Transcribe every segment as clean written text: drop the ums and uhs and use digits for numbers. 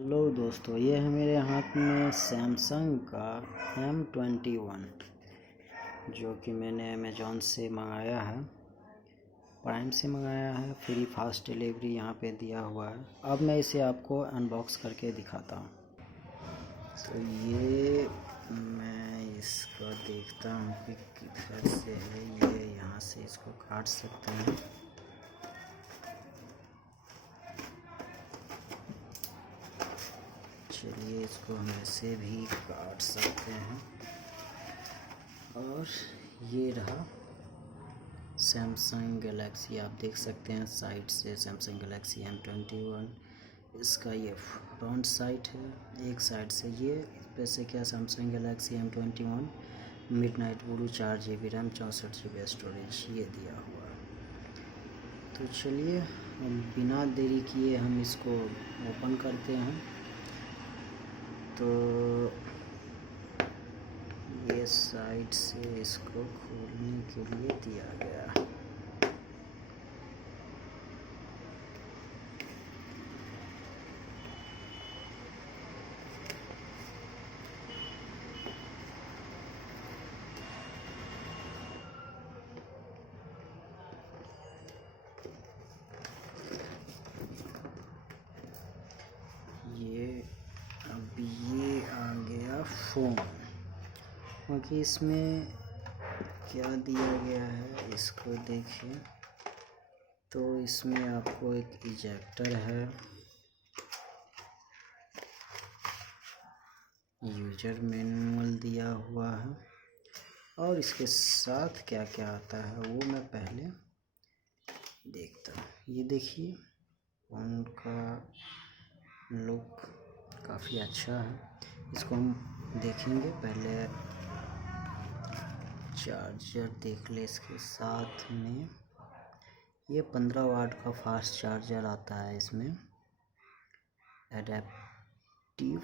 Hello दोस्तों, ये है मेरे हाथ में सैमसंग का M21 जो कि मैंने अमेज़ॉन से मंगाया है, प्राइम से मंगाया है। फ्री फास्ट डिलीवरी यहाँ पे दिया हुआ है। अब मैं इसे आपको अनबॉक्स करके दिखाता हूँ। तो ये मैं इसको देखता हूँ कि किधर से है। ये यहाँ से इसको काट सकते हैं। चलिए, इसको हम ऐसे भी काट सकते हैं। और ये रहा सैमसंग गैलेक्सी, आप देख सकते हैं साइड से सैमसंग गैलेक्सी M21। इसका ये फ्रंट साइड है। एक साइड से ये वैसे क्या Samsung Galaxy M21 midnight blue 4 GB RAM 64 GB storage ये दिया हुआ है। तो चलिए, बिना देरी किए हम इसको ओपन करते हैं। तो ये साइड से इसको खोलने के लिए दिया गया है। ये आ गया फ़ोन, क्योंकि इसमें क्या दिया गया है इसको देखिए। तो इसमें आपको एक इजेक्टर है, यूजर मैनुअल दिया हुआ है, और इसके साथ क्या क्या आता है वो मैं पहले देखता हूँ। ये देखिए, फ़ोन का लुक काफ़ी अच्छा है। इसको हम देखेंगे। पहले चार्जर देख ले। इसके साथ में ये 15 वाट का फास्ट चार्जर आता है। इसमें एडेप्टिव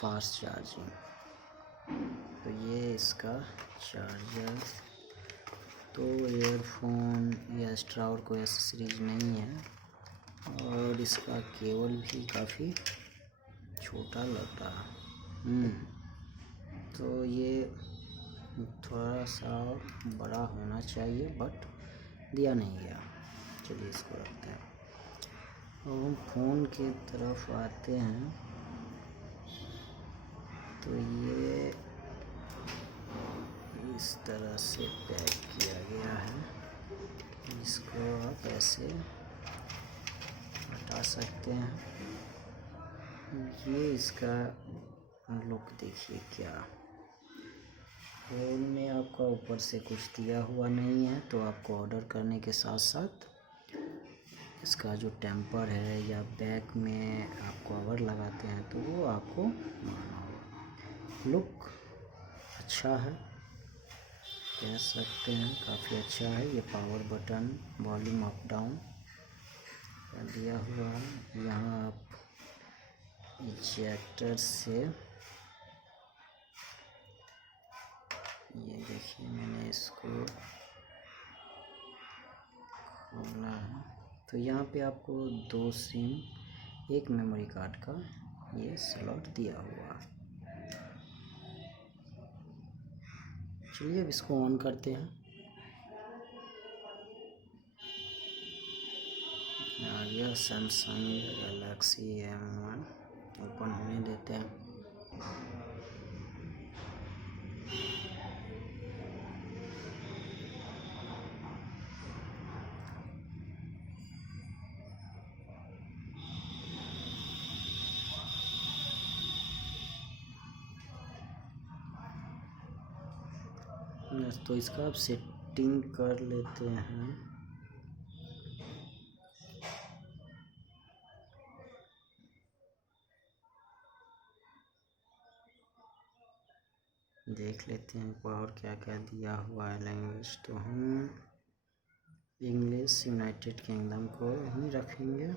फास्ट चार्जिंग। तो ये इसका चार्जर। तो ईयरफोन या एक्स्ट्रा और कोई एक्सेसरीज नहीं है। और इसका केबल भी काफ़ी छोटा लग रहा है। तो ये थोड़ा सा बड़ा होना चाहिए, बट दिया नहीं गया। चलिए, इसको रखते हैं। अब हम फ़ोन की तरफ आते हैं। तो ये इस तरह से पैक किया गया है। इसको आप ऐसे हटा सकते हैं। ये इसका लुक देखिए। क्या फ़ोन में आपका ऊपर से कुछ दिया हुआ नहीं है, तो आपको ऑर्डर करने के साथ साथ इसका जो टेम्पर है या बैक में आप कवर लगाते हैं तो वो आपको मानना होगा। लुक अच्छा है, कह सकते हैं काफ़ी अच्छा है। ये power button, volume up down दिया हुआ है। यहाँ आप इजेक्टर से, ये देखिए मैंने इसको खोला है। तो यहाँ पे आपको 2 सिम, एक मेमोरी कार्ड का ये स्लॉट दिया हुआ है। चलिए, अब इसको ऑन करते हैं। आ गया सैमसंग गैलेक्सी M1। ओपन होने देते हैं। तो इसका आप सेटिंग कर लेते हैं। देख लेते हैं और क्या क्या दिया हुआ है लैंग्वेज। तो हम इंग्लिश, यूनाइटेड किंगडम को ही रखेंगे।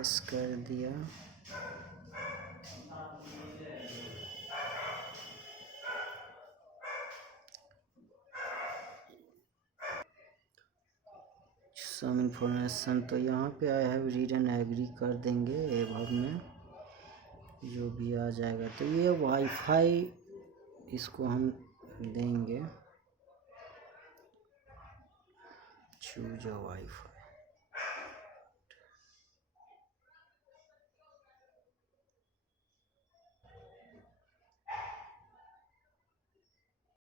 यस कर दिया। सम इंफॉर्मेशन, तो यहाँ पे I have read and agree कर देंगे एबव में जो भी आ जाएगा। तो ये वाईफाई इसको हम देंगे चूज वाईफाई।